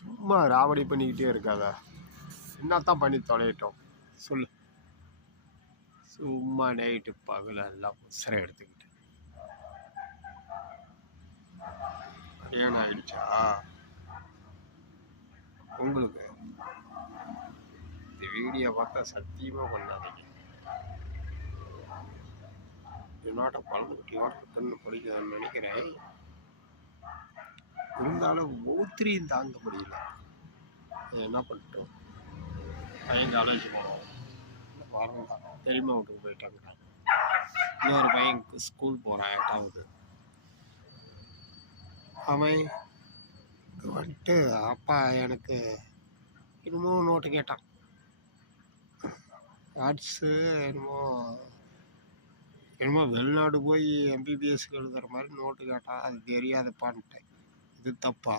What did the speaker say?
சும்மா ராவடி பண்ணிக்கிட்டே இருக்காத. என்னத்தான் பண்ணி தொலையிட்டோம் சொல்லு. சும்மா நைட்டு பகலெல்லாம் உசரை எடுத்துக்கிட்டு கல்யாணம் ஆயிடுச்சா உங்களுக்கு? இந்த வீடியோ பார்த்தா சத்தியமா பண்ணாதீங்க. என்னோட குழந்தைக்குட்டியோட இருக்குன்னு பிடிக்குதுன்னு நினைக்கிறேன். இருந்தாலும் ஒவ்வொருத்தரையும் தாங்க முடியல. என்ன பண்ணிட்டோம்? பையன் காலேஜ் போனோம், வரண்டா பெரியம்மா வீட்டுக்கு போயிட்டாங்க. இன்னொரு பையன் ஸ்கூல் போகிறான் 8வது. அவன் வந்துட்டு அப்பா எனக்கு என்னமோ நோட்டு கேட்டான். ஆர்ட்ஸு என்னமோ வெளிநாடு போய் எம்பிபிஎஸ்க்கு எழுதுகிற மாதிரி நோட்டு கேட்டான். அது தெரியாதப்பான்ட்டேன். இது தப்பா?